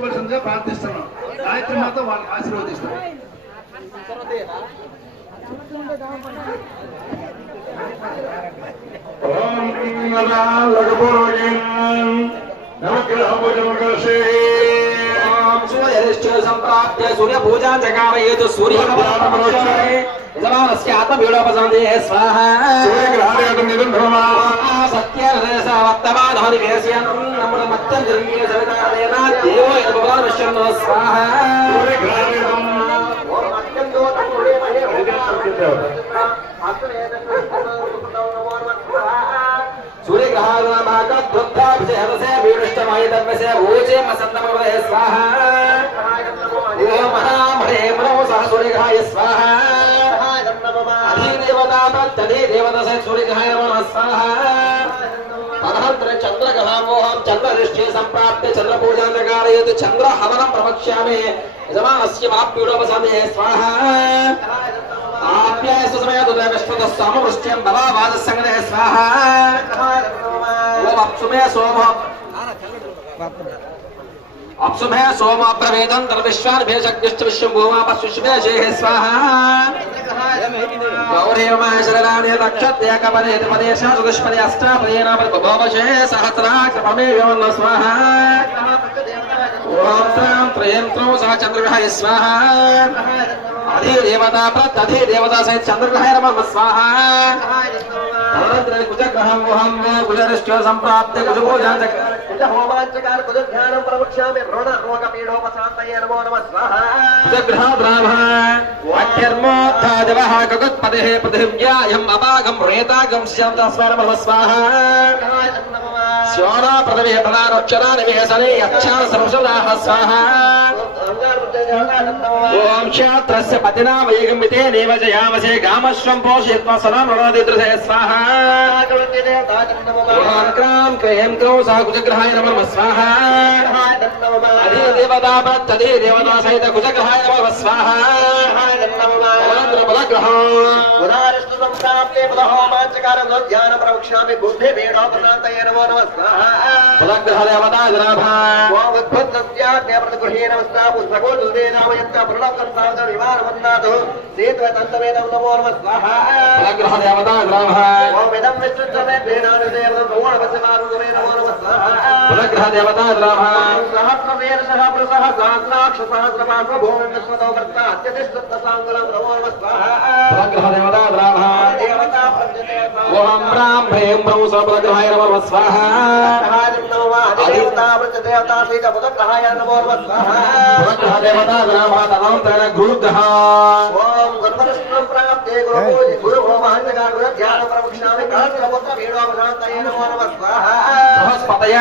ప్రార్థిస్తున్నాం. గాయత్రి మాత వాళ్ళని ఆశీర్వదిస్తాం. संप्राप्य सूर्य पूजा जगावयेतु सूर्य यजमानस्य आत्मवीडोपसंदे स्वाहा सत्यवर्तमान हरिवेशयन् नमो मत्यं जन्मे सवितारेण देवो यद्भवान् विश्वनो स्वाहा सूर्यग्रहानामागद्वद्धाभिषेकसे वीरुष्टमायतन्वसे ऊचे मसन्नमवदे स्वाहा ओम महामहे मनो सह सूर्यग्रहाय स्वाहा अधिदेवता प्रत्यधिदेवता से सूर्यग्रहाय नमः स्वाहा अनन्तरं चन्द्रग्रहामोहं चन्द्रदृष्टि सम्प्राप्य चन्द्रपूजां जगारयेत् चन्द्रहवनं प्रवक्ष्यामि यजमानस्य वाप्यूडोपसंदे स्वाहा आप्याय सुसमय दुर्विष्णुतः समवृष्ट्यं बलावाजसंगते स्वाहा ओम अप्सुमे सोम अप्सुमे सोम प्रवेदं तर्विश्वान् भेषग्निश्च विश्वभूमा पशुष्वेशे स्वाहा गौरेवमा शरणानि नक्षत्रेकपदे पदेशा सुदुष्पदे अष्टापदेन बभवशे सहस्राक्षपमे योन्न स्वाहा ओम त्रां त्रयंत्रौ सह चन्द्रग्रहाय स्वाहा अधिदेवता प्रत्यधिदेवता सहित चन्द्रग्रहाय नमः स्वाहा तदनन्तरं कुजग्रहं वहं कुजदृष्ट्या सम्प्राप्ते कुजपूजां होमांचकार कुजध्यानं प्रवक्ष्यामि ऋण रोगपीडोपशान्तये नमो नमः स्वाहा कुजग्रह ब्राह्मः वाक्यर्मोत्थादिवः गगत्पदेः पृथिव्यायम् अभागं रेतागं श्यां तस्मै नमः स्वाहा स्योना पदवे प्रधानोच्चरा निवेशने यच्छा सर्वसदाः स्वाहा ओम क्षत्रस्य पतिनामयगमिते नेवजयामसे गामश्वं पोषयित्वा सदा नरदिद्रसे स्वाहा ओम क्रां क्रें क्रों सह कुजग्रहाय नमः स्वाहा अधिदेवता प्रत्यधिदेवता सहित कुजग्रहाय नमः स्वाहा उदारिष्टु संप्राप्ते पदहोमांचकारं ध्यानं प्रवक्ष्यामि बुद्धिभेदोपशान्तये नमो नमः स्वाहा कुजग्रहदेवता जनाभा ओम उद्भुतस्याज्ञा प्रतिगृहे नमस्ता पुस्तको दुर्देनामयत्ता प्रणवकर्ताद विमानवन्नादो सेत्वतन्तवेदं नमो नमः स्वाहा कुजग्रहदेवता जनाभा ओम वेदं विष्णुत्वमे भेदानुदेवं भगवानवसमारुदमे नमो नमः स्वाहा कुजग्रहदेवता जनाभा सहस्रवेद सहस्रसह सहस्राक्ष सहस्रपार्श्व भूमिं विश्वतो वर्ता अत्यतिष्ठत्तसाङ्गलं नमो नमः स्वाहा कुजग्रहदेवता जनाभा देवता प्रत्यते ओम राम भ्रें ब्रह्म सर्वग्रहाय नमः स्वाहा देवता प्रत्यदेवता सहित कुजग्रहाय नमो नमः स्वाहा कुजग्रहदेवता जनाभा तदनन्तरेण गुरुग्रह ओम गुरुवरस्त्रं प्राप्ते गुरुहोमाञ्चकार गुरुध्यानं प्रवक्ष्यामि कालक्रमोत्तरभेदोपशान्तये नमो नमः स्वाहा बृहस्पतये